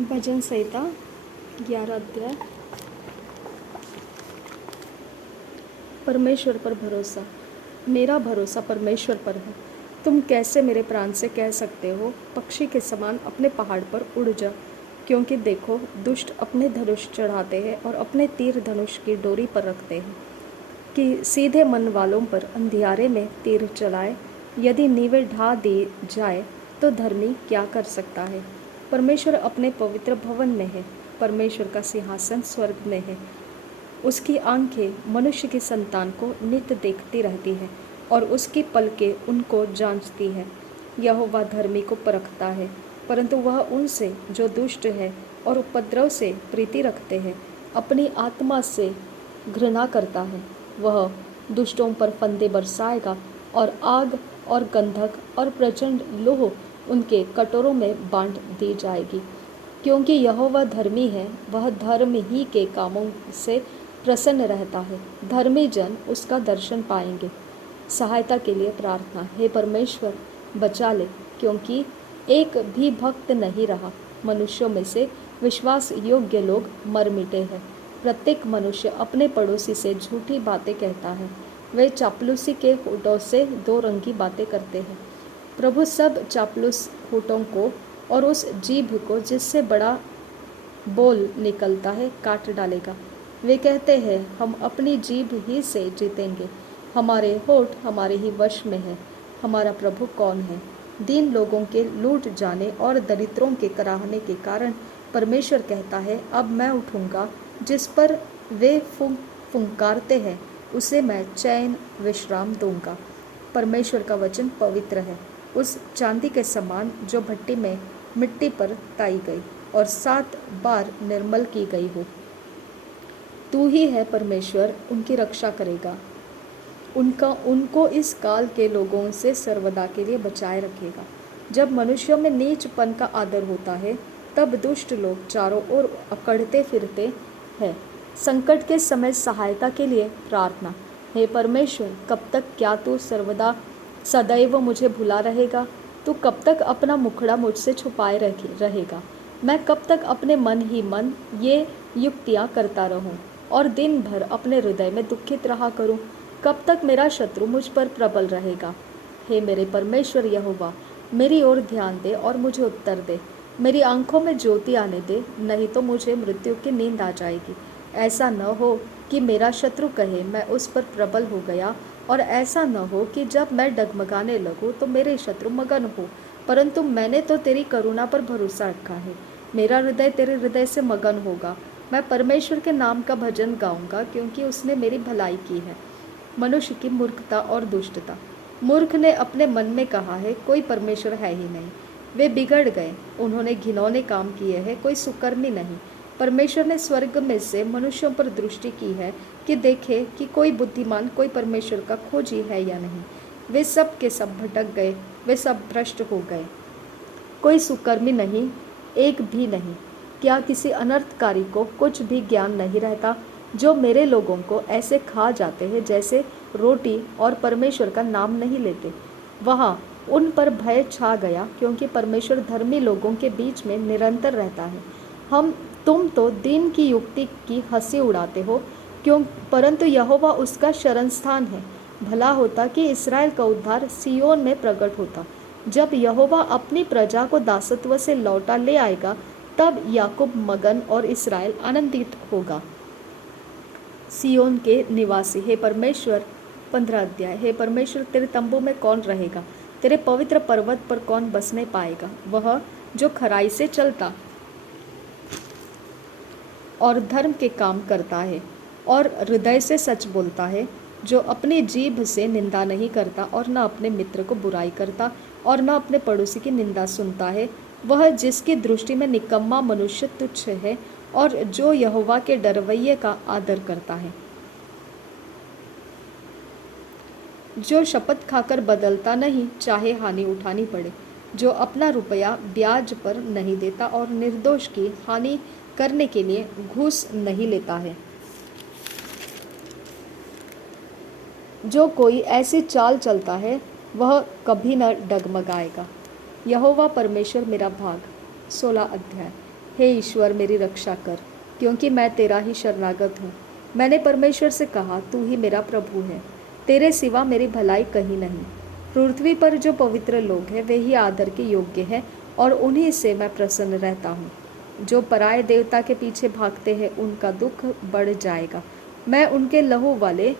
भजन संहिता 11 अध्याय। परमेश्वर पर भरोसा। मेरा भरोसा परमेश्वर पर है। तुम कैसे मेरे प्राण से कह सकते हो, पक्षी के समान अपने पहाड़ पर उड़ जा। क्योंकि देखो, दुष्ट अपने धनुष चढ़ाते हैं और अपने तीर धनुष की डोरी पर रखते हैं कि सीधे मन वालों पर अंधियारे में तीर चलाए। यदि नींवें ढा दी जाए तो धर्मी क्या कर सकता है। परमेश्वर अपने पवित्र भवन में है। परमेश्वर का सिंहासन स्वर्ग में है। उसकी आंखें मनुष्य की संतान को नित्य देखती रहती है और उसकी पलकें उनको जांचती है। यहोवा धर्मी को परखता है, परंतु वह उनसे जो दुष्ट है और उपद्रव से प्रीति रखते हैं अपनी आत्मा से घृणा करता है। वह दुष्टों पर फंदे बरसाएगा और आग और गंधक और प्रचंड लोह उनके कटोरों में बांट दी जाएगी। क्योंकि यहोवा धर्मी है, वह धर्म ही के कामों से प्रसन्न रहता है। धर्मी जन उसका दर्शन पाएंगे। सहायता के लिए प्रार्थना। हे परमेश्वर, बचा ले, क्योंकि एक भी भक्त नहीं रहा। मनुष्यों में से विश्वास योग्य लोग मर मिटे हैं। प्रत्येक मनुष्य अपने पड़ोसी से झूठी बातें कहता है। वे चापलूसी के होठों से दो रंगी बातें करते हैं। प्रभु सब चापलूस होठों को और उस जीभ को जिससे बड़ा बोल निकलता है काट डालेगा। वे कहते हैं, हम अपनी जीभ ही से जीतेंगे। हमारे होठ हमारे ही वश में है। हमारा प्रभु कौन है। दीन लोगों के लूट जाने और दरिद्रों के कराहने के कारण परमेश्वर कहता है, अब मैं उठूंगा। जिस पर वे फुंकारते हैं उसे मैं चैन विश्राम दूंगा। परमेश्वर का वचन पवित्र है, उस चांदी के समान जो भट्टी में मिट्टी पर ताई गई और 7 बार निर्मल की गई हो। तू ही है परमेश्वर, उनकी रक्षा करेगा। उनको इस काल के लोगों से सर्वदा के लिए बचाए रखेगा। जब मनुष्यों में नीचपन का आदर होता है, तब दुष्ट लोग चारों ओर अकड़ते फिरते हैं। संकट के समय सहायता के लिए प्रार्थना। हे परमेश्वर, कब तक क्या तू सर्वदा सदैव मुझे भुला रहेगा। तू कब तक अपना मुखड़ा मुझसे छुपाए रहेगा। मैं कब तक अपने मन ही मन ये युक्तियाँ करता रहूं और दिन भर अपने हृदय में दुखित रहा करूं। कब तक मेरा शत्रु मुझ पर प्रबल रहेगा। हे मेरे परमेश्वर यहोवा, मेरी ओर ध्यान दे और मुझे उत्तर दे। मेरी आंखों में ज्योति आने दे, नहीं तो मुझे मृत्यु की नींद आ जाएगी। ऐसा न हो कि मेरा शत्रु कहे, मैं उस पर प्रबल हो गया, और ऐसा न हो कि जब मैं डगमगाने लगूं तो मेरे शत्रु मगन हो। परंतु मैंने तो तेरी करुणा पर भरोसा रखा है। मेरा हृदय तेरे हृदय से मगन होगा। मैं परमेश्वर के नाम का भजन गाऊंगा, क्योंकि उसने मेरी भलाई की है। मनुष्य की मूर्खता और दुष्टता। मूर्ख ने अपने मन में कहा है, कोई परमेश्वर है ही नहीं। वे बिगड़ गए, उन्होंने घिनौने काम किए हैं, कोई सुकर्मी नहीं। परमेश्वर ने स्वर्ग में से मनुष्यों पर दृष्टि की है कि देखे कि कोई बुद्धिमान, कोई परमेश्वर का खोजी है या नहीं। वे सब के सब भटक गए, वे सब भ्रष्ट हो गए। कोई सुकर्मी नहीं, एक भी नहीं। क्या किसी अनर्थकारी को कुछ भी ज्ञान नहीं रहता। जो मेरे लोगों को ऐसे खा जाते हैं जैसे रोटी और परमेश्वर का नाम नहीं लेते। वहाँ उन पर भय छा गया, क्योंकि परमेश्वर धर्मी लोगों के बीच में निरंतर रहता है। तुम तो दीन की युक्ति की हंसी उड़ाते हो, परंतु यहोवा उसका शरण स्थान है। भला होता कि इस्राएल का उद्धार सियोन में प्रकट होता। जब यहोवा अपनी प्रजा को दासत्व से लौटा ले आएगा, तब याकूब मगन और इस्राएल आनंदित होगा। सियोन के निवासी। हे परमेश्वर, 15 अध्याय। हे परमेश्वर, तेरे तंबू में कौन रहेगा। तेरे पवित्र पर्वत पर कौन बसने पाएगा। वह जो खराई से चलता और धर्म के काम करता है और हृदय से सच बोलता है, जो अपनी जीभ से निंदा नहीं करता और न अपने मित्र को बुराई करता और न अपने पड़ोसी की निंदा सुनता है। वह जिसकी दृष्टि में निकम्मा मनुष्य तुच्छ है और जो यहोवा के डरवैये का आदर करता है। जो शपथ खाकर बदलता नहीं, चाहे हानि उठानी पड़े। जो अपना रुपया ब्याज पर नहीं देता और निर्दोष की हानि करने के लिए घूस नहीं लेता है। जो कोई ऐसी चाल चलता है, वह कभी न डगमगाएगा। यहोवा परमेश्वर मेरा भाग। 16 अध्याय। हे ईश्वर मेरी रक्षा कर, क्योंकि मैं तेरा ही शरणागत हूँ। मैंने परमेश्वर से कहा, तू ही मेरा प्रभु है, तेरे सिवा मेरी भलाई कहीं नहीं। पृथ्वी पर जो पवित्र लोग हैं वे ही आदर के योग्य हैं, और उन्हीं से मैं प्रसन्न रहता हूँ। जो पराये देवता के पीछे भागते हैं उनका दुख बढ़ जाएगा। मैं उनके लहू वाले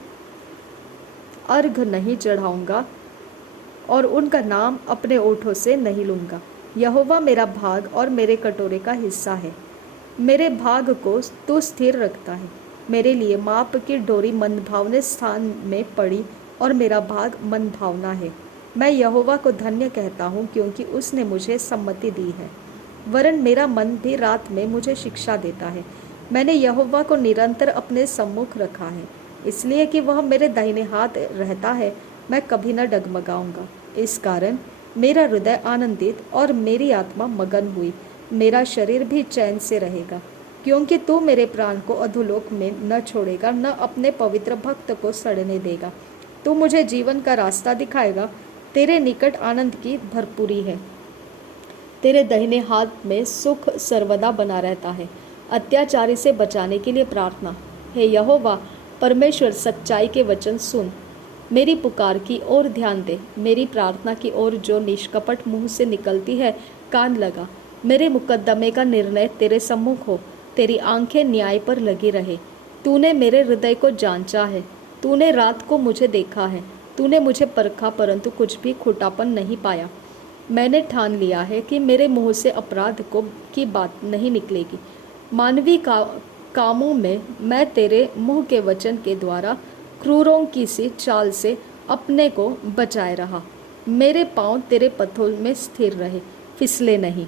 अर्घ नहीं चढ़ाऊंगा और उनका नाम अपने ओठों से नहीं लूंगा। यहोवा मेरा भाग और मेरे कटोरे का हिस्सा है। मेरे भाग को तू स्थिर रखता है। मेरे लिए माप की डोरी मनभावने स्थान में पड़ी और मेरा भाग मनभावना है। मैं यहोवा को धन्य कहता हूँ, क्योंकि उसने मुझे सम्मति दी है। वरन मेरा मन भी रात में मुझे शिक्षा देता है। मैंने यहोवा को निरंतर अपने सम्मुख रखा है, इसलिए कि वह मेरे दाहिने हाथ रहता है। मैं कभी न डगमगाऊंगा। इस कारण मेरा हृदय आनंदित और मेरी आत्मा मगन हुई। मेरा शरीर भी चैन से रहेगा, क्योंकि तू मेरे प्राण को अधोलोक में न छोड़ेगा, न अपने पवित्र भक्त को सड़ने देगा। तू मुझे जीवन का रास्ता दिखाएगा। तेरे निकट आनंद की भरपूरी है। तेरे दाहिने हाथ में सुख सर्वदा बना रहता है। अत्याचारी से बचाने के लिए प्रार्थना। हे यहोवा परमेश्वर, सच्चाई के वचन सुन। मेरी पुकार की ओर ध्यान दे। मेरी प्रार्थना की ओर जो निष्कपट मुंह से निकलती है कान लगा। मेरे मुकद्दमे का निर्णय तेरे सम्मुख हो। तेरी आंखें न्याय पर लगी रहे। तूने मेरे हृदय को जांचा है। तूने रात को मुझे देखा है। तूने मुझे परखा, परंतु कुछ भी खोटापन नहीं पाया। मैंने ठान लिया है कि मेरे मुंह से अपराध की बात नहीं निकलेगी। मानवीय कामों में मैं तेरे मुंह के वचन के द्वारा क्रूरों की सी चाल से अपने को बचाए रहा। मेरे पांव तेरे पथों में स्थिर रहे, फिसले नहीं।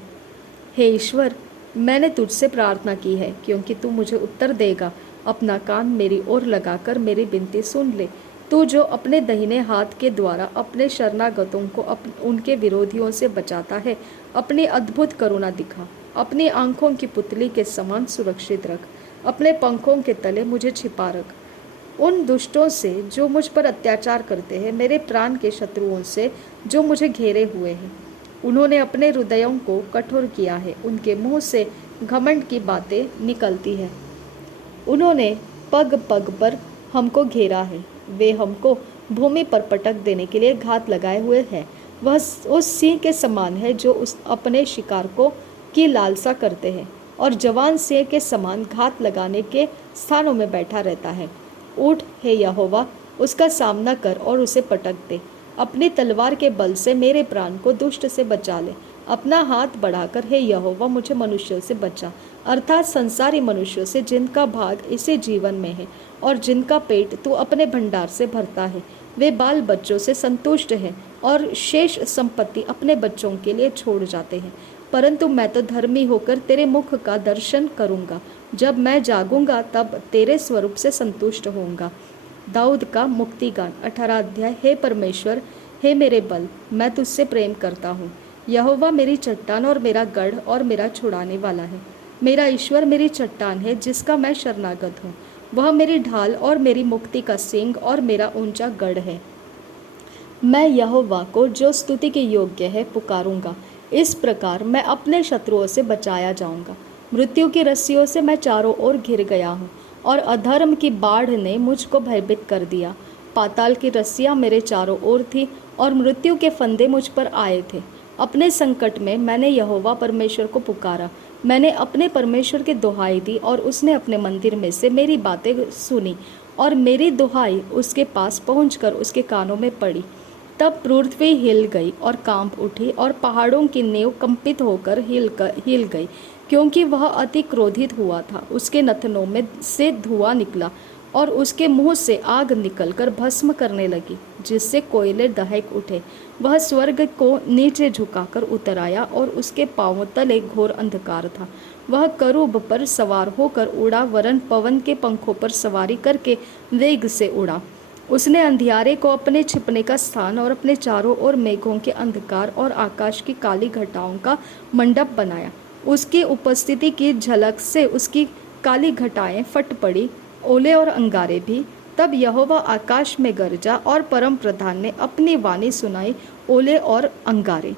हे ईश्वर, मैंने तुझसे प्रार्थना की है, क्योंकि तू मुझे उत्तर देगा। अपना कान मेरी ओर लगाकर मेरी विनती सुन ले। तू जो अपने दाहिने हाथ के द्वारा अपने शरणागतों को उनके विरोधियों से बचाता है, अपनी अद्भुत करुणा दिखा। अपनी आंखों की पुतली के समान सुरक्षित रख। अपने पंखों के तले मुझे छिपा रख। उन दुष्टों से जो मुझ पर अत्याचार करते हैं, मेरे प्राण के शत्रुओं से जो मुझे घेरे हुए हैं। उन्होंने अपने हृदयों को कठोर किया है। उनके मुंह से घमंड की बातें निकलती है। उन्होंने पग पग पर हमको घेरा है। वे हमको भूमि पर पटक देने के लिए घात लगाए हुए हैं। वह उस सिंह के समान है जो अपने शिकार की लालसा करते हैं, और जवान सिंह के समान घात लगाने के स्थानों में बैठा रहता है। उठ हे यहोवा, उसका सामना कर और उसे पटक दे। अपनी तलवार के बल से मेरे प्राण को दुष्ट से बचा ले। अपना हाथ बढ़ाकर हे यहोवा मुझे मनुष्यों से बचा, अर्थात संसारी मनुष्यों से जिनका भाग इसी जीवन में है और जिनका पेट तू अपने भंडार से भरता है। वे बाल बच्चों से संतुष्ट हैं और शेष संपत्ति अपने बच्चों के लिए छोड़ जाते हैं। परंतु मैं तो धर्मी होकर तेरे मुख का दर्शन करूंगा। जब मैं जागूंगा तब तेरे स्वरूप से संतुष्ट होऊंगा। दाऊद का मुक्ति गान 18 अध्याय। हे परमेश्वर, हे मेरे बल, मैं तुझसे प्रेम करता हूँ। यहोवा मेरी चट्टान और मेरा गढ़ और मेरा छुड़ाने वाला है। मेरा ईश्वर मेरी चट्टान है जिसका मैं शरणागत हूँ। वह मेरी ढाल और मेरी मुक्ति का सींग और मेरा ऊंचा गढ़ है। मैं यहोवा को जो स्तुति के योग्य है पुकारूंगा। इस प्रकार मैं अपने शत्रुओं से बचाया जाऊंगा। मृत्यु की रस्सियों से मैं चारों ओर घिर गया हूँ और अधर्म की बाढ़ ने मुझको भयभीत कर दिया। पाताल की रस्सियाँ मेरे चारों ओर थी और मृत्यु के फंदे मुझ पर आए थे। अपने संकट में मैंने यहोवा परमेश्वर को पुकारा। मैंने अपने परमेश्वर की दुहाई दी और उसने अपने मंदिर में से मेरी बातें सुनी और मेरी दुहाई उसके पास पहुंचकर उसके कानों में पड़ी। तब पृथ्वी हिल गई और कांप उठी और पहाड़ों की नींव कंपित होकर हिल गई, क्योंकि वह अति क्रोधित हुआ था। उसके नथनों में से धुआं निकला और उसके मुंह से आग निकलकर भस्म करने लगी, जिससे कोयले दहक उठे। वह स्वर्ग को नीचे झुकाकर उतर आया और उसके पांवों तले घोर अंधकार था। वह करूब पर सवार होकर उड़ा, वरन पवन के पंखों पर सवारी करके वेग से उड़ा। उसने अंधियारे को अपने छिपने का स्थान और अपने चारों ओर मेघों के अंधकार और आकाश की काली घटाओं का मंडप बनाया। उसकी उपस्थिति की झलक से उसकी काली घटाएं फट पड़ी, ओले और अंगारे भी। तब यहोवा आकाश में गरजा और परम प्रधान ने अपनी वाणी सुनाई, ओले और अंगारे।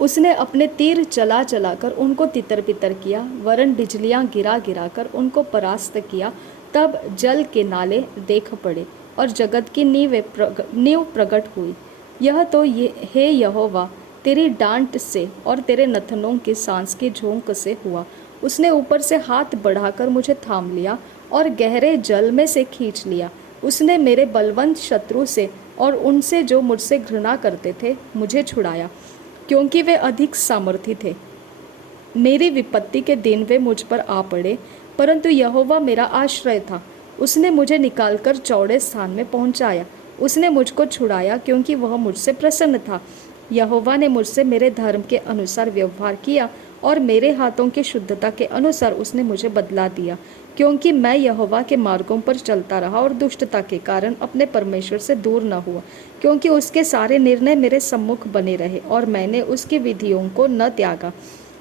उसने अपने तीर चला चला कर उनको तितर बितर किया, वरन बिजलियां गिरा गिरा कर उनको परास्त किया। तब जल के नाले देख पड़े और जगत की नींव प्रकट हुई। यह तो ये हे यहोवा तेरी डांट से और तेरे नथनों के सांस की झोंक से हुआ। उसने ऊपर से हाथ बढ़ाकर मुझे थाम लिया और गहरे जल में से खींच लिया। उसने मेरे बलवंत शत्रु से और उनसे जो मुझसे घृणा करते थे मुझे छुड़ाया, क्योंकि वे अधिक सामर्थी थे। मेरी विपत्ति के दिन वे मुझ पर आ पड़े, परंतु यहोवा मेरा आश्रय था। उसने मुझे निकालकर चौड़े स्थान में पहुंचाया। उसने मुझको छुड़ाया, क्योंकि वह मुझसे प्रसन्न था। यहोवा ने मुझसे मेरे धर्म के अनुसार व्यवहार किया और मेरे हाथों की शुद्धता के अनुसार उसने मुझे बदला दिया, क्योंकि मैं यहोवा के मार्गों पर चलता रहा और दुष्टता के कारण अपने परमेश्वर से दूर न हुआ, क्योंकि उसके सारे निर्णय मेरे सम्मुख बने रहे और मैंने उसकी विधियों को न त्यागा।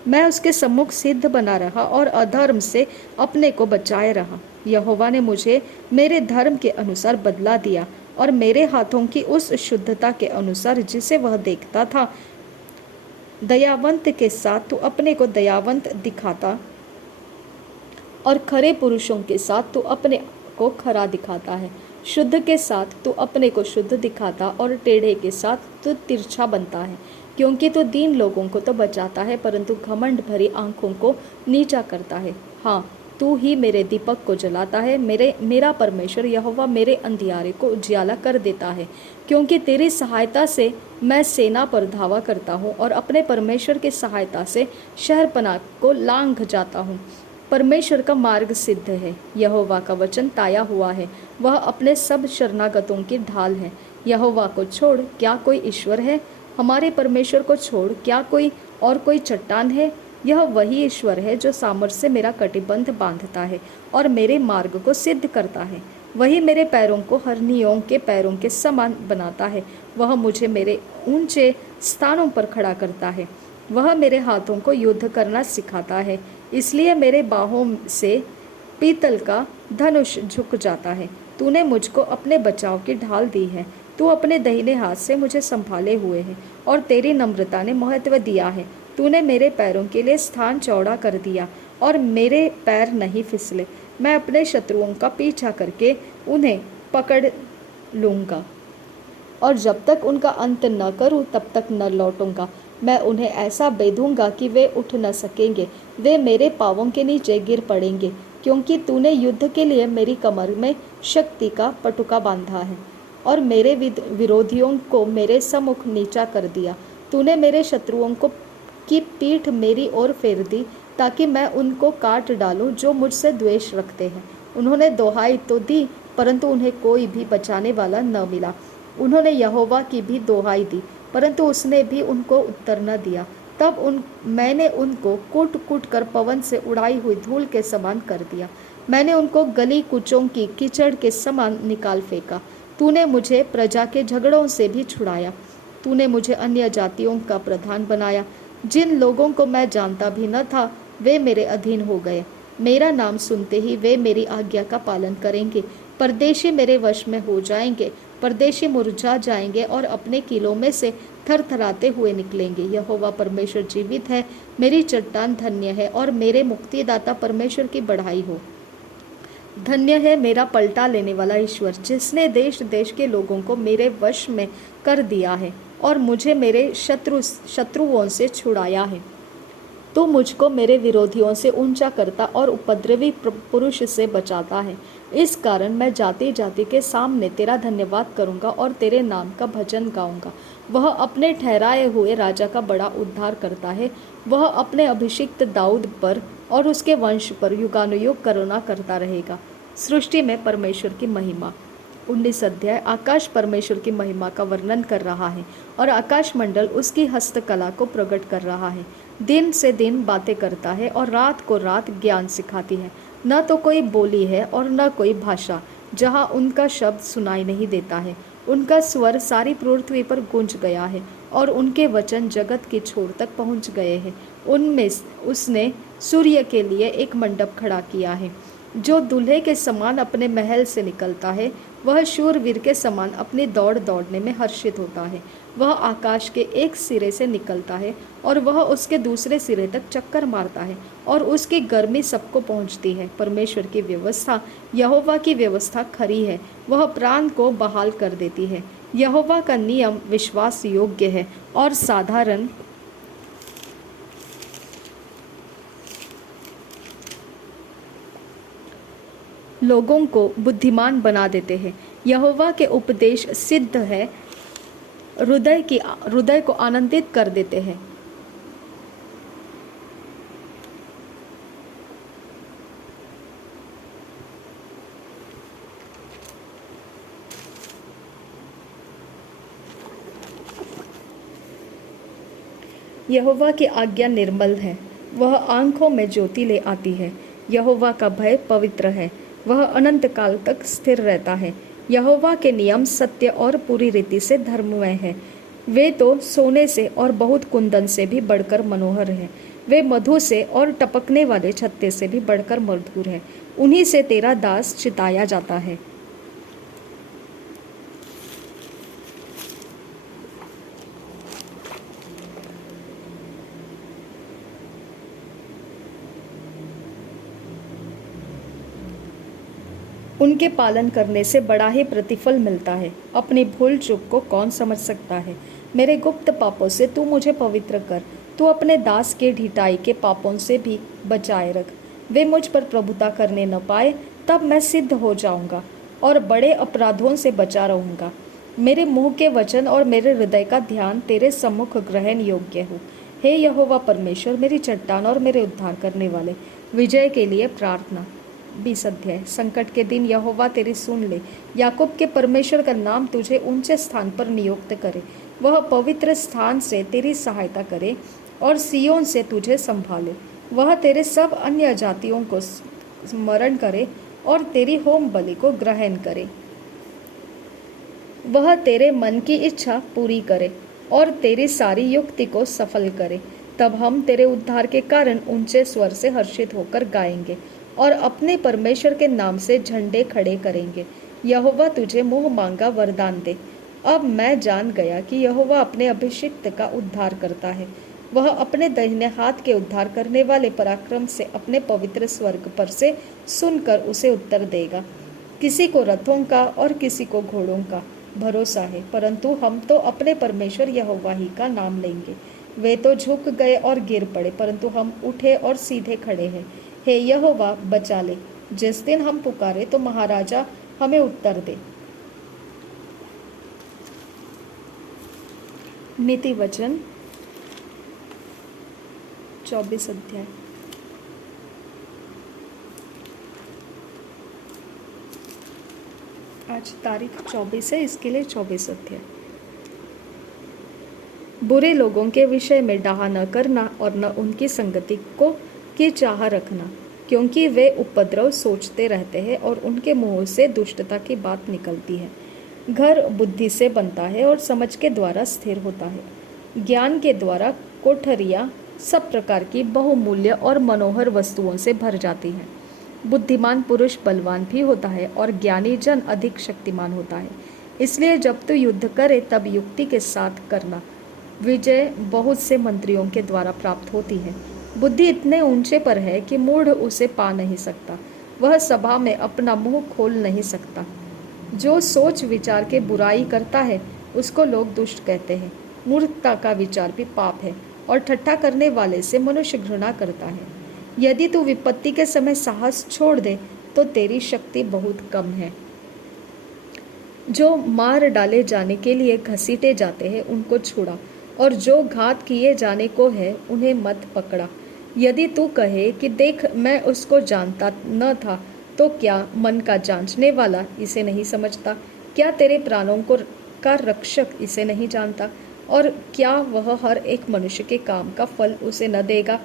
मैं उसके सम्मुख सिद्ध बना रहा और अधर्म से अपने को बचाए रहा। यहोवा ने मुझे मेरे धर्म के अनुसार बदला दिया और मेरे हाथों की उस शुद्धता के अनुसार जिसे वह देखता था। दयावंत के साथ तू अपने को दयावंत दिखाता और खरे पुरुषों के साथ तू अपने को खरा दिखाता है। शुद्ध के साथ तू अपने को शुद्ध दिखाता और टेढ़े के साथ तू तिरछा बनता है, क्योंकि तू दीन लोगों को तो बचाता है, परंतु घमंड भरी आंखों को नीचा करता है। हाँ, तू ही मेरे दीपक को जलाता है। मेरा परमेश्वर यहोवा मेरे अंधियारे को उजियाला कर देता है, क्योंकि तेरी सहायता से मैं सेना पर धावा करता हूँ और अपने परमेश्वर की सहायता से शहरपनाह को लांघ जाता हूँ। परमेश्वर का मार्ग सिद्ध है, यहोवा का वचन ताया हुआ है, वह अपने सब शरणागतों की ढाल है। यहोवा को छोड़ क्या कोई ईश्वर है? हमारे परमेश्वर को छोड़ क्या कोई चट्टान है? यह वही ईश्वर है जो सामर्थ्य से मेरा कटिबंध बांधता है और मेरे मार्ग को सिद्ध करता है। वही मेरे पैरों को हरनियों के पैरों के समान बनाता है। वह मुझे मेरे ऊंचे स्थानों पर खड़ा करता है। वह मेरे हाथों को युद्ध करना सिखाता है, इसलिए मेरे बाहों से पीतल का धनुष झुक जाता है। तूने मुझको अपने बचाव की ढाल दी है। तू अपने दाहिने हाथ से मुझे संभाले हुए है और तेरी नम्रता ने महत्व दिया है। तूने मेरे पैरों के लिए स्थान चौड़ा कर दिया और मेरे पैर नहीं फिसले। मैं अपने शत्रुओं का पीछा करके उन्हें पकड़ लूँगा और जब तक उनका अंत न करूँ तब तक न लौटूंगा। मैं उन्हें ऐसा बेधूंगा कि वे उठ न सकेंगे। वे मेरे पांवों के नीचे गिर पड़ेंगे, क्योंकि तूने युद्ध के लिए मेरी कमर में शक्ति का पटुका बांधा है और मेरे विरोधियों को मेरे सम्मुख नीचा कर दिया। तूने मेरे शत्रुओं की पीठ मेरी ओर फेर दी, ताकि मैं उनको काट डालूं जो मुझसे द्वेष रखते हैं। उन्होंने दोहाई तो दी, परंतु उन्हें कोई भी बचाने वाला न मिला। उन्होंने यहोवा की भी दोहाई दी, परंतु उसने भी उनको उत्तर न दिया। तब मैंने उनको कूट कूट कर पवन से उड़ाई हुई धूल के समान कर दिया। मैंने उनको गली कुचों की कीचड़ के समान निकाल फेंका। तूने मुझे प्रजा के झगड़ों से भी छुड़ाया। तूने मुझे अन्य जातियों का प्रधान बनाया। जिन लोगों को मैं जानता भी न था वे मेरे अधीन हो गए। मेरा नाम सुनते ही वे मेरी आज्ञा का पालन करेंगे। परदेशी मेरे वश में हो जाएंगे। परदेशी मुरझा जाएंगे और अपने किलों में से थरथराते हुए निकलेंगे। यहोवा परमेश्वर जीवित है, मेरी चट्टान धन्य है और मेरे मुक्तिदाता परमेश्वर की बढ़ाई हो। धन्य है मेरा पलटा लेने वाला ईश्वर, जिसने देश देश के लोगों को मेरे वश में कर दिया है और मुझे मेरे शत्रुओं से छुड़ाया है। तू मुझको मेरे विरोधियों से ऊंचा करता और उपद्रवी पुरुष से बचाता है। इस कारण मैं जाति जाति के सामने तेरा धन्यवाद करूंगा और तेरे नाम का भजन गाऊंगा। वह अपने ठहराए हुए राजा का बड़ा उद्धार करता है। वह अपने अभिषिक्त दाऊद पर और उसके वंश पर युगानुयुग करुणा करता रहेगा। सृष्टि में परमेश्वर की महिमा। 19 अध्याय। आकाश परमेश्वर की महिमा का वर्णन कर रहा है और आकाश मंडल उसकी हस्तकला को प्रकट कर रहा है। दिन से दिन बातें करता है और रात को रात ज्ञान सिखाती है। न तो कोई बोली है और न कोई भाषा जहाँ उनका शब्द सुनाई नहीं देता है। उनका स्वर सारी पृथ्वी पर गूंज गया है और उनके वचन जगत की छोर तक पहुँच गए हैं। उनमें उसने सूर्य के लिए एक मंडप खड़ा किया है, जो दूल्हे के समान अपने महल से निकलता है। वह शूरवीर के समान अपनी दौड़ दौड़ने में हर्षित होता है। वह आकाश के एक सिरे से निकलता है और वह उसके दूसरे सिरे तक चक्कर मारता है और उसकी गर्मी सबको पहुंचती है। परमेश्वर की व्यवस्था, यहोवा की व्यवस्था खरी है, वह प्राण को बहाल कर देती है। यहोवा का नियम विश्वास योग्य है और साधारण लोगों को बुद्धिमान बना देते हैं। यहोवा के उपदेश सिद्ध है, हृदय को आनंदित कर देते हैं। यहोवा की आज्ञा निर्मल है, वह आंखों में ज्योति ले आती है। यहोवा का भय पवित्र है, वह अनंत काल तक स्थिर रहता है। यहोवा के नियम सत्य और पूरी रीति से धर्ममय है। वे तो सोने से और बहुत कुंदन से भी बढ़कर मनोहर है। वे मधु से और टपकने वाले छत्ते से भी बढ़कर मधुर है। उन्हीं से तेरा दास चिताया जाता है। उनके पालन करने से बड़ा ही प्रतिफल मिलता है। अपनी भूल चूक को कौन समझ सकता है। मेरे गुप्त पापों से तू मुझे पवित्र कर, तू अपने दास के ढिठाई के पापों से भी बचाए रख। वे मुझ पर प्रभुता करने न पाए, तब मैं सिद्ध हो जाऊंगा और बड़े अपराधों से बचा रहूंगा। मेरे मुंह के वचन और मेरे हृदय का ध्यान तेरे सम्मुख ग्रहण योग्य हो। हे यहोवा परमेश्वर, मेरी चट्टान और मेरे उद्धार करने वाले, विजय के लिए प्रार्थना। 20 अध्याय। संकट के दिन यहोवा तेरी सुन ले। याकूब के परमेश्वर का नाम तुझे ऊंचे स्थान पर नियुक्त करे। वह पवित्र स्थान से तेरी सहायता करे और सियोन से तुझे संभाले। वह तेरे सब अन्य जातियों को स्मरण करे और तेरी होम बलि को ग्रहण करे। वह तेरे मन की इच्छा पूरी करे और तेरी सारी युक्ति को सफल करे। तब हम तेरे उद्धार के कारण ऊंचे स्वर से हर्षित होकर गाएंगे और अपने परमेश्वर के नाम से झंडे खड़े करेंगे। यहोवा तुझे मुंह मांगा वरदान दे। अब मैं जान गया कि यहोवा अपने अभिषिक्त का उद्धार करता है। वह अपने दाहिने हाथ के उद्धार करने वाले पराक्रम से अपने पवित्र स्वर्ग पर से सुनकर उसे उत्तर देगा। किसी को रथों का और किसी को घोड़ों का भरोसा है, परंतु हम तो अपने परमेश्वर यहोवा ही का नाम लेंगे। वे तो झुक गए और गिर पड़े, परंतु हम उठे और सीधे खड़े हैं। हे यहोवा, बचा ले। जिस दिन हम पुकारे तो महाराजा हमें उत्तर दे। नीति वचन 24 अध्याय। आज तारीख 24 है, इसके लिए 24 अध्याय। बुरे लोगों के विषय में डाहा न करना और न उनकी संगति को की चाह रखना, क्योंकि वे उपद्रव सोचते रहते हैं और उनके मुंह से दुष्टता की बात निकलती है। घर बुद्धि से बनता है और समझ के द्वारा स्थिर होता है। ज्ञान के द्वारा कोठरियाँ सब प्रकार की बहुमूल्य और मनोहर वस्तुओं से भर जाती हैं। बुद्धिमान पुरुष बलवान भी होता है और ज्ञानी जन अधिक शक्तिमान होता है। इसलिए जब तू युद्ध करे तब युक्ति के साथ करना। विजय बहुत से मंत्रियों के द्वारा प्राप्त होती है। बुद्धि इतने ऊंचे पर है कि मूढ़ उसे पा नहीं सकता। वह सभा में अपना मुंह खोल नहीं सकता। जो सोच विचार के बुराई करता है उसको लोग दुष्ट कहते हैं। मूर्खता का विचार भी पाप है और ठट्ठा करने वाले से मनुष्य घृणा करता है। यदि तू विपत्ति के समय साहस छोड़ दे तो तेरी शक्ति बहुत कम है। जो मार डाले जाने के लिए घसीटे जाते हैं उनको छुड़ा, और जो घात किए जाने को है उन्हें मत पकड़ा। यदि तू कहे कि देख मैं उसको जानता न था, तो क्या मन का जांचने वाला इसे नहीं समझता? क्या तेरे प्राणों को का रक्षक इसे नहीं जानता? और क्या वह हर एक मनुष्य के काम का फल उसे न देगा?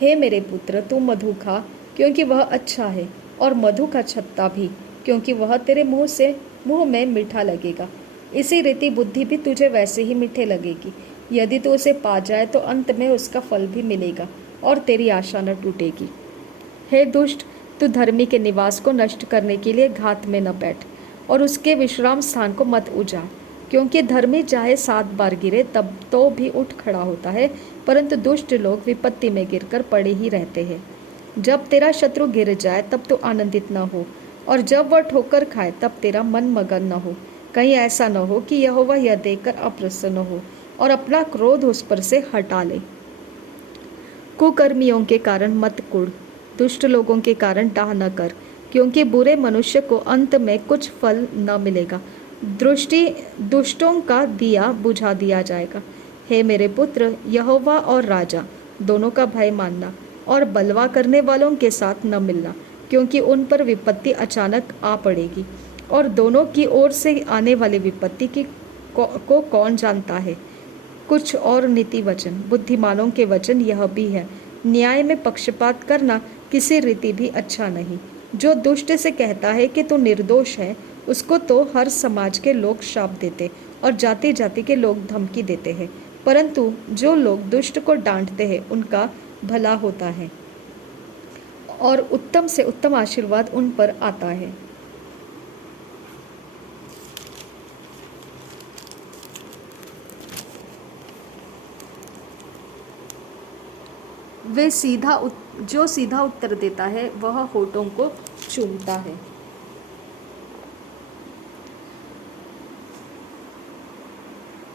हे मेरे पुत्र, तू मधु खा, क्योंकि वह अच्छा है, और मधु का छत्ता भी, क्योंकि वह तेरे मुंह में मीठा लगेगा। इसी रीति बुद्धि भी तुझे वैसे ही मीठे लगेगी। यदि तू उसे पा जाए तो अंत में उसका फल भी मिलेगा और तेरी आशा न टूटेगी। हे दुष्ट, तू धर्मी के निवास को नष्ट करने के लिए घात में न बैठ। और उसके विश्राम स्थान को मत उजाड़, क्योंकि धर्मी चाहे 7 बार गिरे तब तो भी उठ खड़ा होता है, परंतु दुष्ट लोग विपत्ति में गिरकर पड़े ही रहते हैं। जब तेरा शत्रु गिर जाए तब तो आनंदित न हो, और जब वह ठोकर खाए तब तेरा मन मगन न हो। कहीं ऐसा न हो कि यहोवा यह देखकर अप्रसन्न हो और अपना क्रोध उस पर से हटा ले। कुकर्मियों के कारण मत कुढ़, दुष्ट लोगों के कारण डाह न कर, क्योंकि बुरे मनुष्य को अंत में कुछ फल न मिलेगा। दुष्टों का दिया बुझा दिया जाएगा। हे मेरे पुत्र, यहोवा और राजा दोनों का भय मानना, और बलवा करने वालों के साथ न मिलना, क्योंकि उन पर विपत्ति अचानक आ पड़ेगी, और दोनों की ओर से आने वाली विपत्ति को कौन जानता है। कुछ और नीति वचन, बुद्धिमानों के वचन यह भी है, न्याय में पक्षपात करना किसी रीति भी अच्छा नहीं। जो दुष्ट से कहता है कि तू निर्दोष है, उसको तो हर समाज के लोग शाप देते और जाति जाति के लोग धमकी देते हैं, परंतु जो लोग दुष्ट को डांटते हैं उनका भला होता है, और उत्तम से उत्तम आशीर्वाद उन पर आता है। जो सीधा उत्तर देता है वह होठों को चूमता है।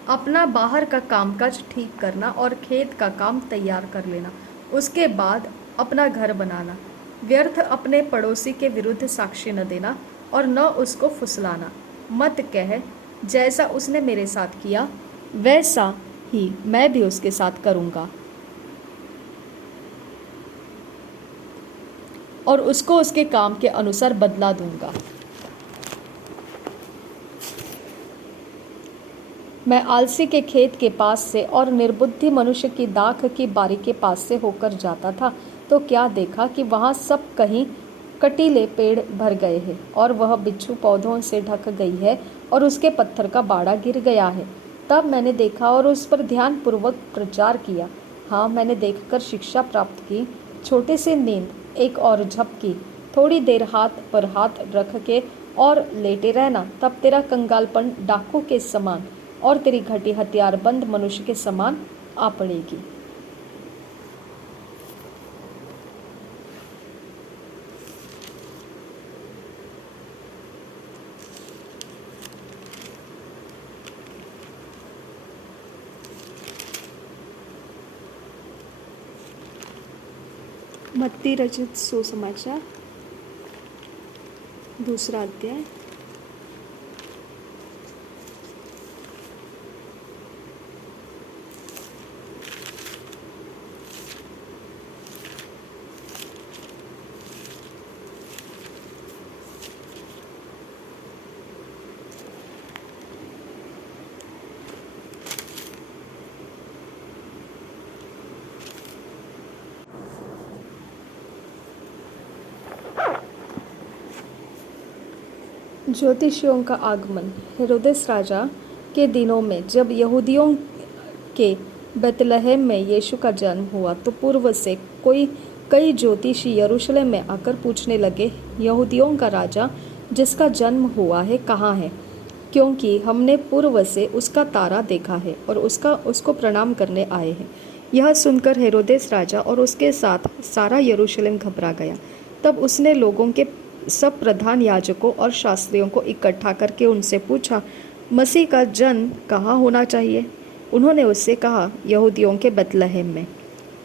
अपना बाहर का कामकाज ठीक करना और खेत का काम तैयार कर लेना, उसके बाद अपना घर बनाना। व्यर्थ अपने पड़ोसी के विरुद्ध साक्षी न देना और न उसको फुसलाना। मत कह, जैसा उसने मेरे साथ किया वैसा ही मैं भी उसके साथ करूँगा, और उसको उसके काम के अनुसार बदला दूंगा। मैं आलसी के खेत के पास से और निर्बुद्धि मनुष्य की दाख की बारी के पास से होकर जाता था, तो क्या देखा कि वहाँ सब कहीं कटीले पेड़ भर गए हैं, और वह बिच्छू पौधों से ढक गई है, और उसके पत्थर का बाड़ा गिर गया है। तब मैंने देखा और उस पर ध्यानपूर्वक प्रचार किया। हाँ, मैंने देखकर शिक्षा प्राप्त की। छोटे से नींद, एक और झपकी, थोड़ी देर हाथ पर हाथ रख के और लेटे रहना, तब तेरा कंगालपन डाकू के समान और तेरी घटी हथियारबंद मनुष्य के समान आ पड़ेगी। मत्ती रचित सुसमाचार, 2 अध्याय। ज्योतिषियों का आगमन। हेरोदेस राजा के दिनों में जब यहूदियों के बेतलहम में यीशु का जन्म हुआ, तो पूर्व से कई ज्योतिषी यरूशलेम में आकर पूछने लगे, यहूदियों का राजा जिसका जन्म हुआ है कहाँ है? क्योंकि हमने पूर्व से उसका तारा देखा है और उसको प्रणाम करने आए हैं। यह सुनकर हेरोदेस राजा और उसके साथ सारा यरूशलेम घबरा गया। तब उसने लोगों के सब प्रधान याजकों और शास्त्रियों को इकट्ठा करके उनसे पूछा, मसीह का जन्म कहाँ होना चाहिए? उन्होंने उससे कहा, यहूदियों के बेतलहम में,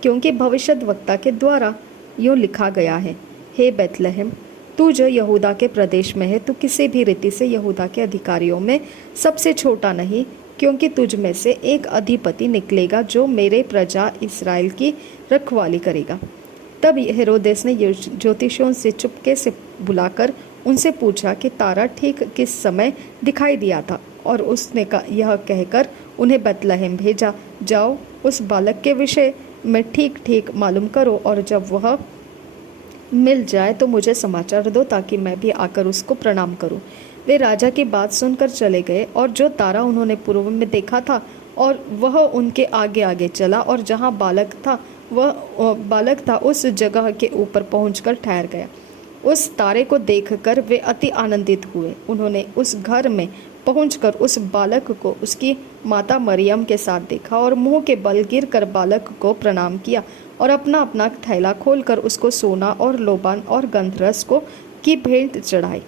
क्योंकि भविष्यद्वक्ता के द्वारा यूँ लिखा गया है, हे बेतलहम, तू जो यहूदा के प्रदेश में है, तू किसी भी रीति से यहूदा के अधिकारियों में सबसे छोटा नहीं, क्योंकि तुझ में से एक अधिपति निकलेगा जो मेरे प्रजा इस्राएल की रखवाली करेगा। तब हेरोदेस ने ज्योतिषियों से चुपके से बुलाकर उनसे पूछा कि तारा ठीक किस समय दिखाई दिया था, और उसने यह कहकर उन्हें बेतलहम भेजा, जाओ उस बालक के विषय में ठीक ठीक मालूम करो, और जब वह मिल जाए तो मुझे समाचार दो, ताकि मैं भी आकर उसको प्रणाम करूं। वे राजा की बात सुनकर चले गए, और जो तारा उन्होंने पूर्व में देखा था और वह उनके आगे आगे चला, और जहाँ बालक था उस जगह के ऊपर पहुंचकर ठहर गया। उस तारे को देखकर वे अति आनंदित हुए। उन्होंने उस घर में पहुंचकर उस बालक को उसकी माता मरियम के साथ देखा और मुंह के बल गिरकर बालक को प्रणाम किया और अपना अपना थैला खोलकर उसको सोना और लोबान और गंधरस को की भेंट चढ़ाई।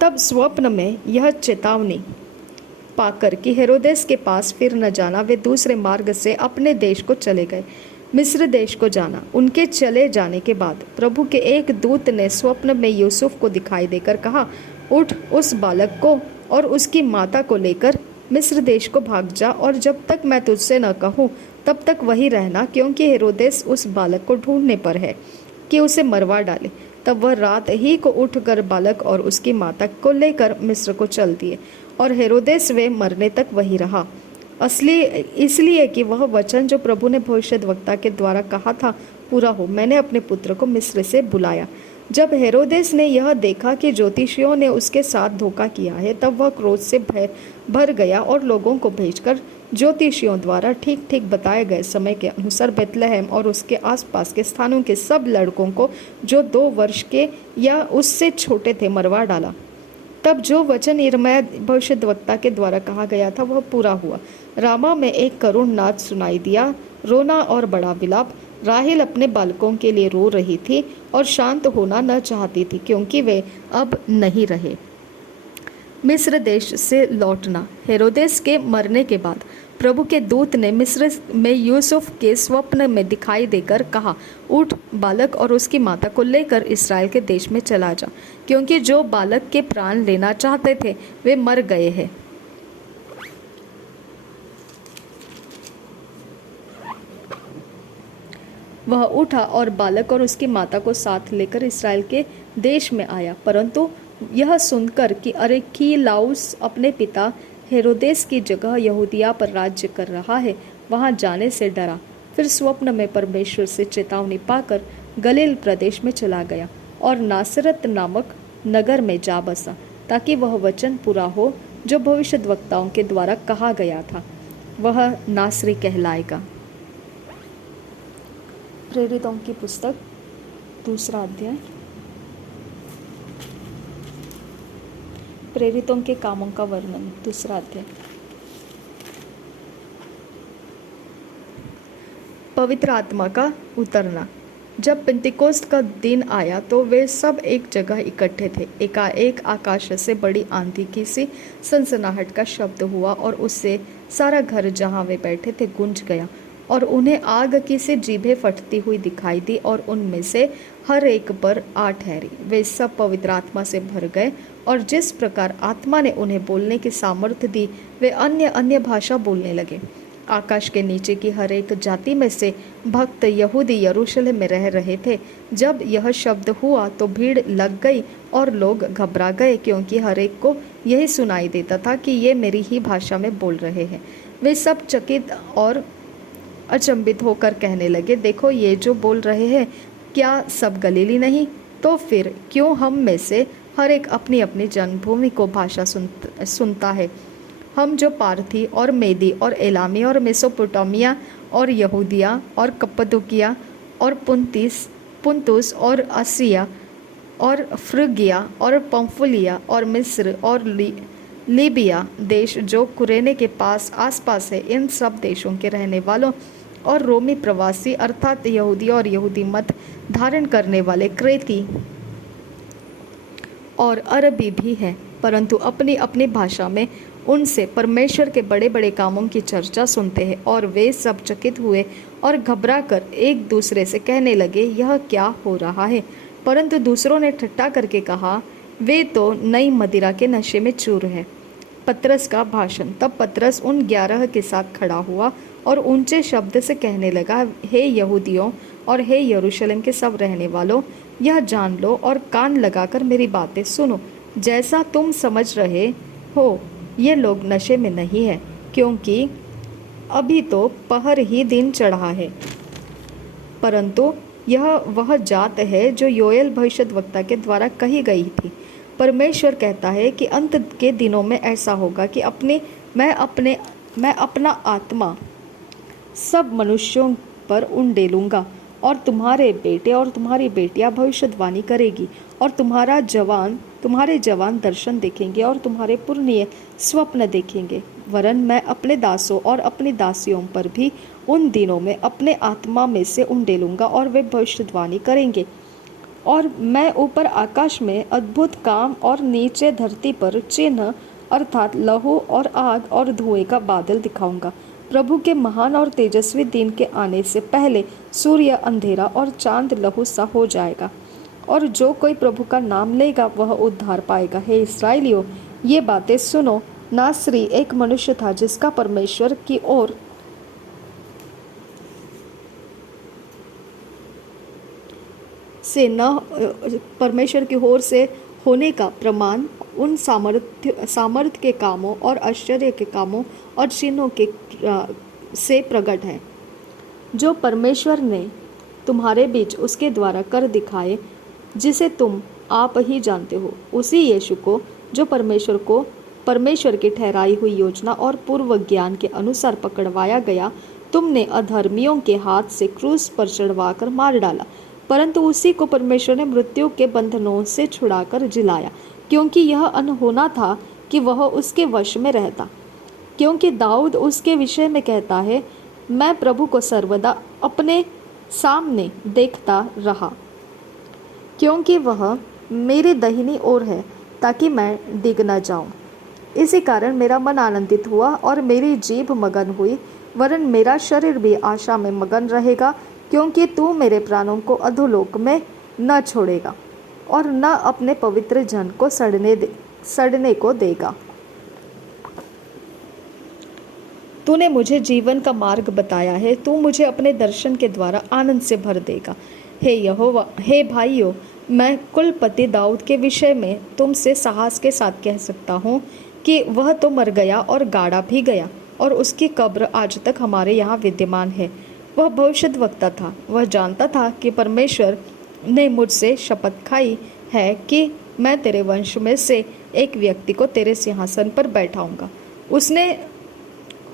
तब स्वप्न में यह चेतावनी पाकर कि हेरोदेस के पास फिर न जाना, वे दूसरे मार्ग से अपने देश को चले गए, मिस्र देश को जाना। उनके चले जाने के बाद प्रभु के एक दूत ने स्वप्न में यूसुफ को दिखाई देकर कहा, उठ, उस बालक को और उसकी माता को लेकर मिस्र देश को भाग जा, और जब तक मैं तुझसे न कहूँ तब तक वहीं रहना, क्योंकि हेरोदेस उस बालक को ढूंढने पर है कि उसे मरवा डाले। तब वह रात ही को उठकर बालक और उसकी माता को लेकर मिस्र को चल दिए, और हेरोदेस वे मरने तक वहीं रहा, इसलिए कि वह वचन जो प्रभु ने भविष्यद्वक्ता के द्वारा कहा था पूरा हो, मैंने अपने पुत्र को मिस्र से बुलाया। जब हेरोदेस ने यह देखा कि ज्योतिषियों ने उसके साथ धोखा किया है, तब वह क्रोध से भर गया और लोगों को भेजकर ज्योतिषियों द्वारा ठीक ठीक बताए गए समय के अनुसार बेतलहम और उसके आसपास के स्थानों के सब लड़कों को जो 2 वर्ष के या उससे छोटे थे मरवा डाला। तब जो वचन यिर्मयाह भविष्यद्वक्ता के द्वारा कहा गया था वह पूरा हुआ। रामा में एक करुण नाद सुनाई दिया, रोना और बड़ा विलाप। राहेल अपने बालकों के लिए रो रही थी और शांत होना न चाहती थी, क्योंकि वे अब नहीं रहे। मिस्र देश से लौटना। हेरोदेस के मरने के बाद प्रभु के दूत ने मिस्र में यूसुफ के स्वप्न में दिखाई देकर कहा, उठ, बालक और उसकी माता को लेकर इस्राएल के देश में चला जा, क्योंकि जो बालक के प्राण लेना चाहते थे वे मर गए हैं। वह उठा और बालक और उसकी माता को साथ लेकर इस्राएल के देश में आया, परंतु यह सुनकर कि अरखिलाउस अपने पिता हेरोदेस की जगह यहूदिया पर राज्य कर रहा है, वहां जाने से डरा। फिर स्वप्न में परमेश्वर से चेतावनी पाकर गलील प्रदेश में चला गया और नासरत नामक नगर में जा बसा, ताकि वह वचन पूरा हो जो भविष्यद्वक्ताओं के द्वारा कहा गया था, वह नासरी कहलाएगा। प्रेरितों की पुस्तक 2 अध्याय। प्रेरितों के कामों का वर्णन 2 अध्याय। पवित्र आत्मा का उतरना। जब पेंतिकोस्त का दिन आया तो वे सब एक जगह इकट्ठे थे। एकाएक आकाश से बड़ी आंधी की सी सनसनाहट का शब्द हुआ और उससे सारा घर जहाँ वे बैठे थे गूंज गया, और उन्हें आग की सी जीभें फटती हुई दिखाई दी और उनमें से हर एक पर आ ठहरी। वे सब पवित्र आत्मा से भर गए और जिस प्रकार आत्मा ने उन्हें बोलने की सामर्थ्य दी वे अन्य अन्य भाषा बोलने लगे। आकाश के नीचे की हर एक जाति में से भक्त यहूदी यरूशलेम में रह रहे थे। जब यह शब्द हुआ तो भीड़ लग गई और लोग घबरा गए, क्योंकि हर एक को यही सुनाई देता था कि ये मेरी ही भाषा में बोल रहे हैं। वे सब चकित और अचंभित होकर कहने लगे, देखो ये जो बोल रहे हैं क्या सब गलीली नहीं? तो फिर क्यों हम में से हर एक अपनी अपनी जन्मभूमि को भाषा सुनता है? हम जो पार्थी और मेदी और एलामी और मेसोपोटामिया और यहूदिया और कप्पदोकिया और पुंतुस और आसिया और फ्रिगिया और पंफुलिया और मिस्र और लीबिया देश जो कुरेने के आसपास है, इन सब देशों के रहने वालों और रोमी प्रवासी अर्थात यहूदी और यहूदी मत धारण करने वाले क्रेती और अरबी भी हैं, परंतु अपनी अपनी भाषा में उनसे परमेश्वर के बड़े बड़े कामों की चर्चा सुनते हैं। और वे सब चकित हुए और घबरा कर एक दूसरे से कहने लगे, यह क्या हो रहा है? परंतु दूसरों ने ठट्ठा करके कहा, वे तो नई मदिरा के नशे में चूर है। पतरस का भाषण। तब पतरस उन 11 के साथ खड़ा हुआ और ऊंचे शब्द से कहने लगा, हे यहूदियों और हे यरूशलेम के सब रहने वालों, यह जान लो और कान लगाकर मेरी बातें सुनो। जैसा तुम समझ रहे हो ये लोग नशे में नहीं है, क्योंकि अभी तो पहर ही दिन चढ़ा है, परंतु यह वह जात है जो योएल भविष्यद्वक्ता के द्वारा कही गई थी। परमेश्वर कहता है कि अंत के दिनों में ऐसा होगा कि मैं अपना आत्मा सब मनुष्यों पर उंडेलूंगा और तुम्हारे बेटे और तुम्हारी बेटियां भविष्यवाणी करेगी, और तुम्हारे जवान दर्शन देखेंगे और तुम्हारे पुरनिये स्वप्न देखेंगे। वरन मैं अपने दासों और अपनी दासियों पर भी उन दिनों में अपने आत्मा में से उंडेलूंगा, और वे भविष्यवाणी करेंगे। और मैं ऊपर आकाश में अद्भुत काम और नीचे धरती पर चिन्ह अर्थात लहू और आग और धुएं का बादल दिखाऊंगा। प्रभु के महान और तेजस्वी दिन के आने से पहले सूर्य अंधेरा और चांद लहू सा हो जाएगा, और जो कोई प्रभु का नाम लेगा वह उद्धार पाएगा। हे इस्राएलियों, ये बातें सुनो। नासरी एक मनुष्य था जिसका परमेश्वर की ओर से होने का प्रमाण उन सामर्थ्य के कामों और आश्चर्य के कामों और चिन्हों के से प्रकट है, जो परमेश्वर ने तुम्हारे बीच उसके द्वारा कर दिखाए, जिसे तुम आप ही जानते हो। उसी यीशु को जो परमेश्वर की ठहराई हुई योजना और पूर्व ज्ञान के अनुसार पकड़वाया गया, तुमने अधर्मियों के हाथ से क्रूस पर चढ़वाकर मार डाला, परंतु उसी को परमेश्वर ने मृत्यु के बंधनों से छुड़ाकर जिलाया, क्योंकि यह अनहोना था कि वह उसके वश में रहता। क्योंकि दाऊद उसके विषय में कहता है, मैं प्रभु को सर्वदा अपने सामने देखता रहा, क्योंकि वह मेरी दाहिनी ओर है, ताकि मैं डिग न जाऊं। इसी कारण मेरा मन आनंदित हुआ और मेरी जीभ मगन हुई, वरन मेरा शरीर भी आशा में मगन रहेगा, क्योंकि तू मेरे प्राणों को अधोलोक में न छोड़ेगा और न अपने पवित्र जन को सड़ने को देगा। तूने मुझे जीवन का मार्ग बताया है, तू मुझे अपने दर्शन के द्वारा आनंद से भर देगा। हे यहोवा, हे भाइयों, मैं कुलपति दाऊद के विषय में तुमसे साहस के साथ कह सकता हूँ कि वह तो मर गया और गाड़ा भी गया, और उसकी कब्र आज तक हमारे यहाँ विद्यमान है। वह भविष्यद्वक्ता था। वह जानता था कि परमेश्वर ने मुझसे शपथ खाई है कि मैं तेरे वंश में से एक व्यक्ति को तेरे सिंहासन पर बैठाऊंगा। उसने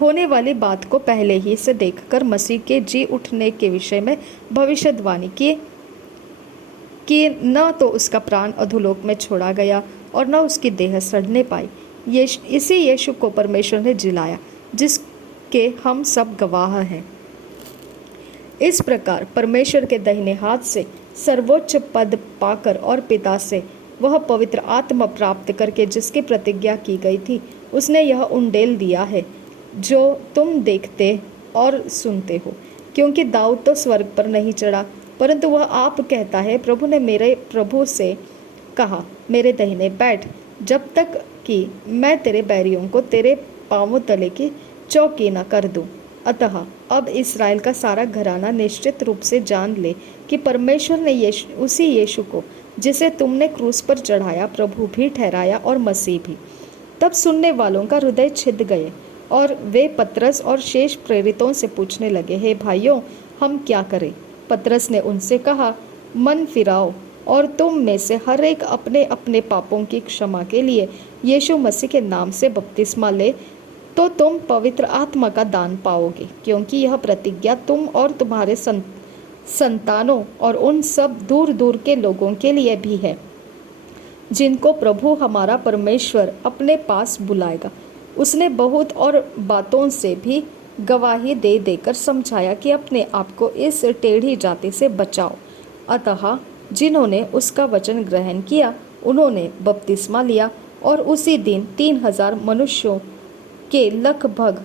होने वाली बात को पहले ही से देखकर मसीह के जी उठने के विषय में भविष्यवाणी की कि न तो उसका प्राण अधोलोक में छोड़ा गया और न उसकी देह सड़ने पाई। इसी यीशु को परमेश्वर ने जिलाया, जिसके हम सब गवाह हैं। इस प्रकार परमेश्वर के दाहिने हाथ से सर्वोच्च पद पाकर और पिता से वह पवित्र आत्मा प्राप्त करके जिसकी प्रतिज्ञा की गई थी, उसने यह उंडेल दिया है जो तुम देखते और सुनते हो। क्योंकि दाऊद तो स्वर्ग पर नहीं चढ़ा, परंतु वह आप कहता है, प्रभु ने मेरे प्रभु से कहा, मेरे दाहिने बैठ, जब तक कि मैं तेरे बैरियों को तेरे पांवों तले की चौकी न कर दूं। अतः अब इस्राएल का सारा घराना निश्चित रूप से जान ले कि परमेश्वर ने उसी यीशु को जिसे तुमने क्रूस पर चढ़ाया प्रभु भी ठहराया और मसीह भी। तब सुनने वालों का हृदय छिद गए और वे पतरस और शेष प्रेरितों से पूछने लगे, हे भाइयों, हम क्या करें? पतरस ने उनसे कहा, मन फिराओ और तुम में से हर एक अपने अपने पापों की क्षमा के लिए यीशु मसीह के नाम से बपतिस्मा ले, तो तुम पवित्र आत्मा का दान पाओगे। क्योंकि यह प्रतिज्ञा तुम और तुम्हारे संतानों और उन सब दूर दूर के लोगों के लिए भी है, जिनको प्रभु हमारा परमेश्वर अपने पास बुलाएगा। उसने बहुत और बातों से भी गवाही दे देकर समझाया कि अपने आप को इस टेढ़ी जाति से बचाओ। अतः जिन्होंने उसका वचन ग्रहण किया, उन्होंने बपतिस्मा लिया, और उसी दिन 3000 मनुष्यों के लगभग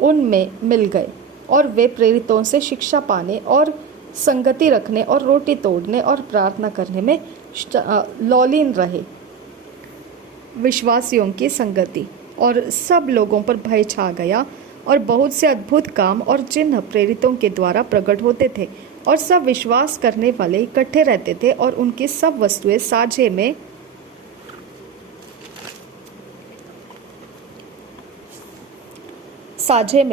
उनमें मिल गए, और वे प्रेरितों से शिक्षा पाने और संगति रखने और रोटी तोड़ने और प्रार्थना करने में लौलीन रहे। विश्वासियों की संगति और सब लोगों पर भय छा गया, और बहुत से अद्भुत काम और चिन्ह प्रेरितों के द्वारा प्रकट होते थे, और सब विश्वास करने वाले इकट्ठे रहते थे, और उनकी सब वस्तुएं साझे में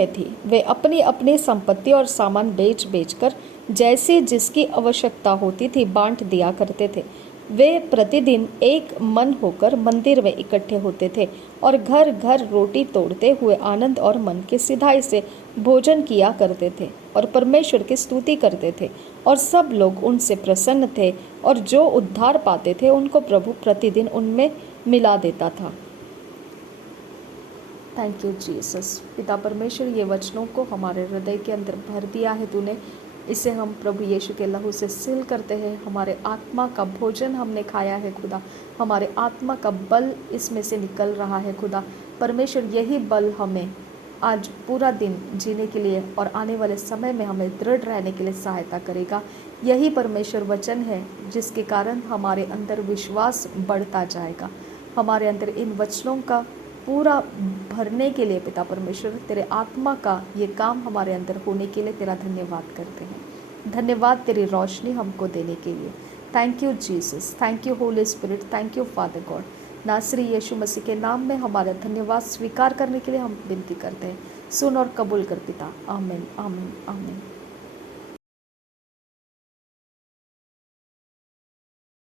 थी। वे अपनी अपनी संपत्ति और सामान बेच बेचकर जैसे जिसकी आवश्यकता होती थी बांट दिया करते थे। वे प्रतिदिन एक मन होकर मंदिर में इकट्ठे होते थे और घर घर रोटी तोड़ते हुए आनंद और मन की सिधाई से भोजन किया करते थे और परमेश्वर की स्तुति करते थे और सब लोग उनसे प्रसन्न थे और जो उद्धार पाते थे उनको प्रभु प्रतिदिन उनमें मिला देता था। Thank you Jesus. पिता परमेश्वर, ये वचनों को हमारे हृदय के अंदर भर दिया है तूने, इसे हम प्रभु यीशु के लहू से सील करते हैं। हमारे आत्मा का भोजन हमने खाया है खुदा, हमारे आत्मा का बल इसमें से निकल रहा है खुदा परमेश्वर। यही बल हमें आज पूरा दिन जीने के लिए और आने वाले समय में हमें दृढ़ रहने के लिए सहायता करेगा। यही परमेश्वर वचन है जिसके कारण हमारे अंदर विश्वास बढ़ता जाएगा। हमारे अंदर इन वचनों का पूरा भरने के लिए पिता परमेश्वर, तेरे आत्मा का ये काम हमारे अंदर होने के लिए तेरा धन्यवाद करते हैं। धन्यवाद तेरी रोशनी हमको देने के लिए। Thank you Jesus, thank you Holi spirit, thank you father God. नासरी यीशु मसीह के नाम में हमारा धन्यवाद स्वीकार करने के लिए हम विनती करते हैं। सुन और कबूल कर पिता। आमीन, आमीन, आमीन।